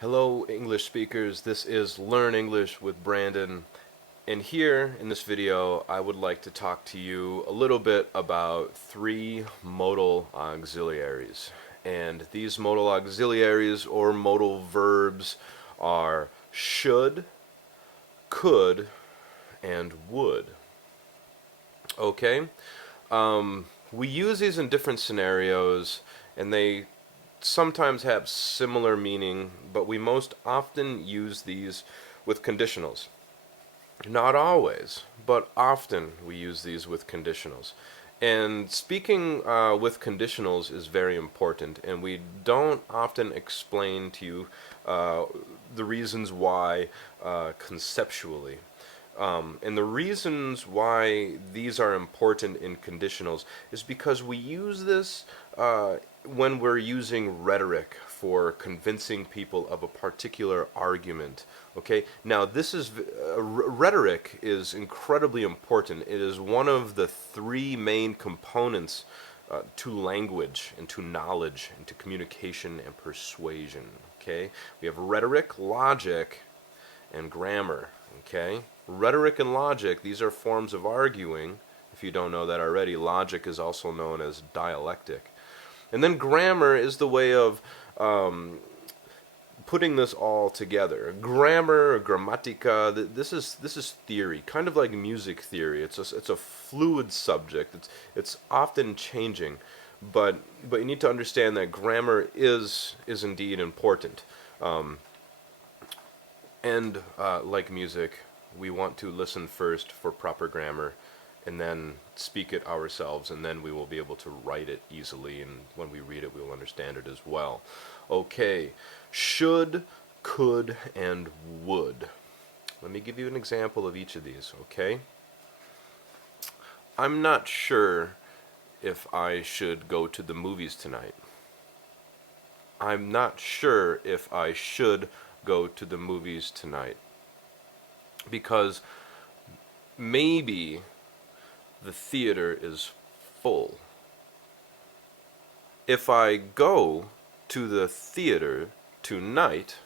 Hello, English speakers. This is Learn English with Brandon. And here in this video, I would like to talk to you a little bit about three modal auxiliaries. And these modal auxiliaries or modal verbs are should, could, and would. Okay? We use these in different scenarios, and they sometimes have similar meaning, but we most often use these with conditionals. Not always, but often we use these with conditionals. And speaking with conditionals is very important, and we don't often explain to you the reasons why conceptually. And the reasons why these are important in conditionals is because we use this when we're using rhetoric for convincing people of a particular argument. Okay, now this is rhetoric is incredibly important. It is one of the three main components to language and to knowledge and to communication and persuasion. Okay, we have rhetoric, logic, and grammar. Okay, rhetoric and logic, these are forms of arguing. If you don't know that already, logic is also known as dialectic. And then grammar is the way of putting this all together. Grammar, grammatica, this is theory, kind of like music theory. It's a fluid subject. It's often changing, but you need to understand that grammar is indeed important. And like music, we want to listen first for proper grammar and then speak it ourselves, and then we will be able to write it easily, and when we read it, we will understand it as well. Okay, should, could, and would. Let me give you an example of each of these, okay? I'm not sure if I should go to the movies tonight. I'm not sure if I should go to the movies tonight. Because maybe the theater is full. If I go to the theater tonight,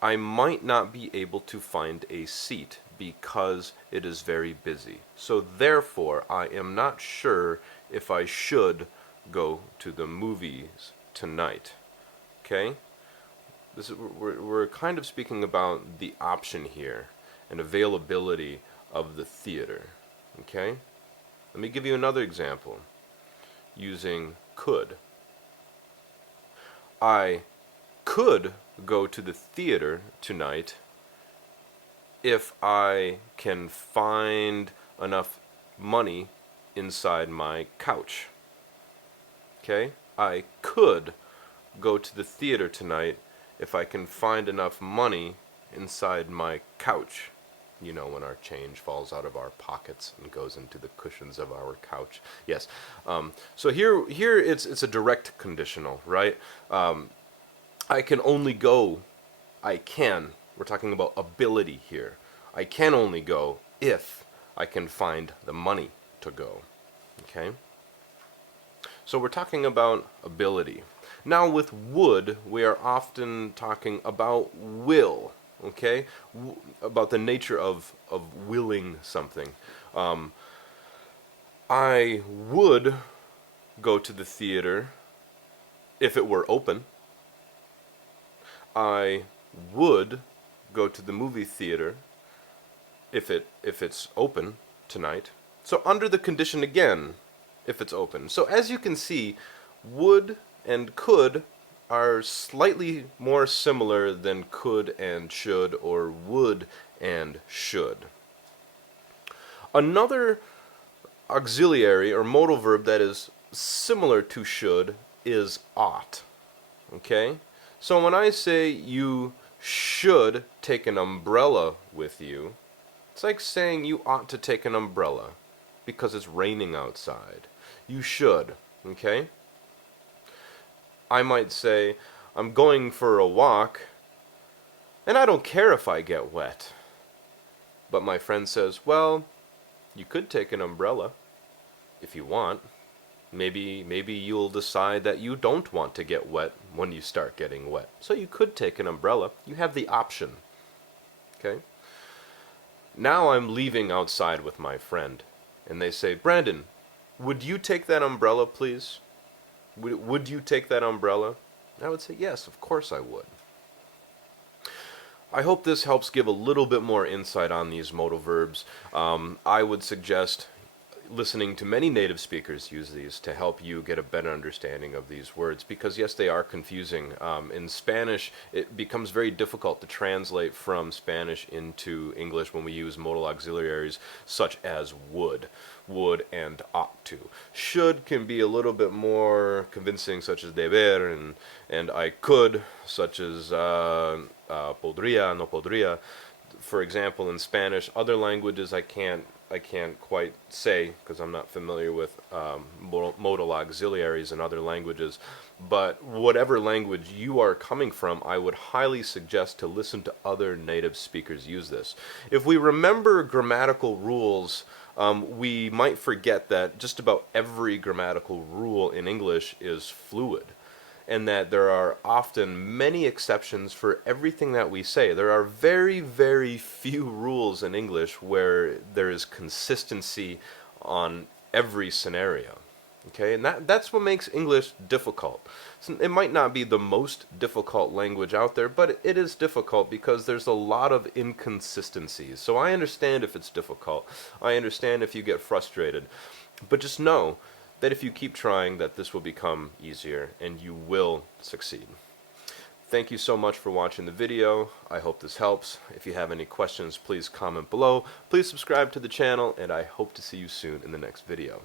I might not be able to find a seat because it is very busy. So therefore, I am not sure if I should go to the movies tonight. Okay? We're kind of speaking about the option here and availability of the theater. Okay? Let me give you another example using could. I could go to the theater tonight if I can find enough money inside my couch. Okay? I could go to the theater tonight if I can find enough money inside my couch. You know, when our change falls out of our pockets and goes into the cushions of our couch. Yes. So here it's a direct conditional, right? I can only go. I can. We're talking about ability here. I can only go if I can find the money to go. Okay? So we're talking about ability. Now with would, we are often talking about will. Okay? About the nature of willing something. I would go to the theater if it were open. I would go to the movie theater if it's open tonight. So under the condition again, if it's open. So as you can see, would and could are slightly more similar than could and should, or would and should. Another auxiliary or modal verb that is similar to should is ought. Okay? So when I say you should take an umbrella with you, it's like saying you ought to take an umbrella because it's raining outside. You should. Okay? I might say, I'm going for a walk, and I don't care if I get wet. But my friend says, well, you could take an umbrella if you want. Maybe you'll decide that you don't want to get wet when you start getting wet. So you could take an umbrella. You have the option. Okay? Now I'm leaving outside with my friend, and they say, "Brandon, would you take that umbrella, please? Would you take that umbrella?" I would say, "Yes, of course I would." I hope this helps give a little bit more insight on these modal verbs. I would suggest listening to many native speakers use these to help you get a better understanding of these words, because yes, they are confusing. In Spanish, it becomes very difficult to translate from Spanish into English when we use modal auxiliaries such as would and ought to. Should can be a little bit more convincing, such as deber, and I could, such as podría, no podría. For example, in Spanish, other languages I can't quite say because I'm not familiar with modal auxiliaries in other languages. But whatever language you are coming from, I would highly suggest to listen to other native speakers use this. If we remember grammatical rules, we might forget that just about every grammatical rule in English is fluid, and that there are often many exceptions for everything that we say. There are very, very few rules in English where there is consistency on every scenario. Okay, and that's what makes English difficult. So it might not be the most difficult language out there, but it is difficult because there's a lot of inconsistencies. So I understand if it's difficult. I understand if you get frustrated. But just know that if you keep trying, that this will become easier and you will succeed. Thank you so much for watching the video. I hope this helps. If you have any questions, please comment below. Please subscribe to the channel, and I hope to see you soon in the next video.